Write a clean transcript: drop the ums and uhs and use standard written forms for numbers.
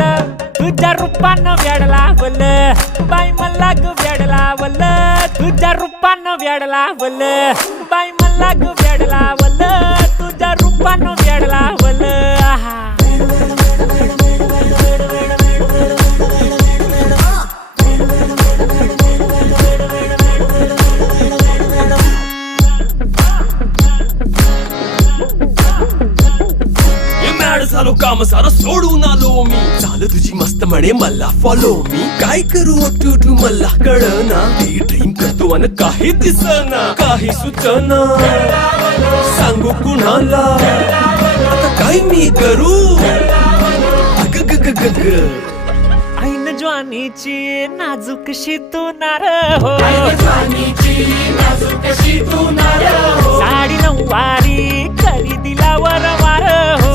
लावल तुझ्या रूपानं वेड लावल बाई मला ग वेड लावल तुझ्या रूपानं वेड लावल बाई मला ग वेड लावल तुझ्या रूपानं वेड लावल आहा झालो काम सारा सोडून आलो मी झालं तुझी मस्त म्हणे मला फॉलो मी काय करू टू मला कळना ड्रीम करतो अन काही दिसना काही सुचना सांगू कुणाला आता काय मी करू ग ग ग ग ग ऐन ज्वानीची नाजूकशी तू नार हो साडी नऊवारी खरी दिलावर वार हो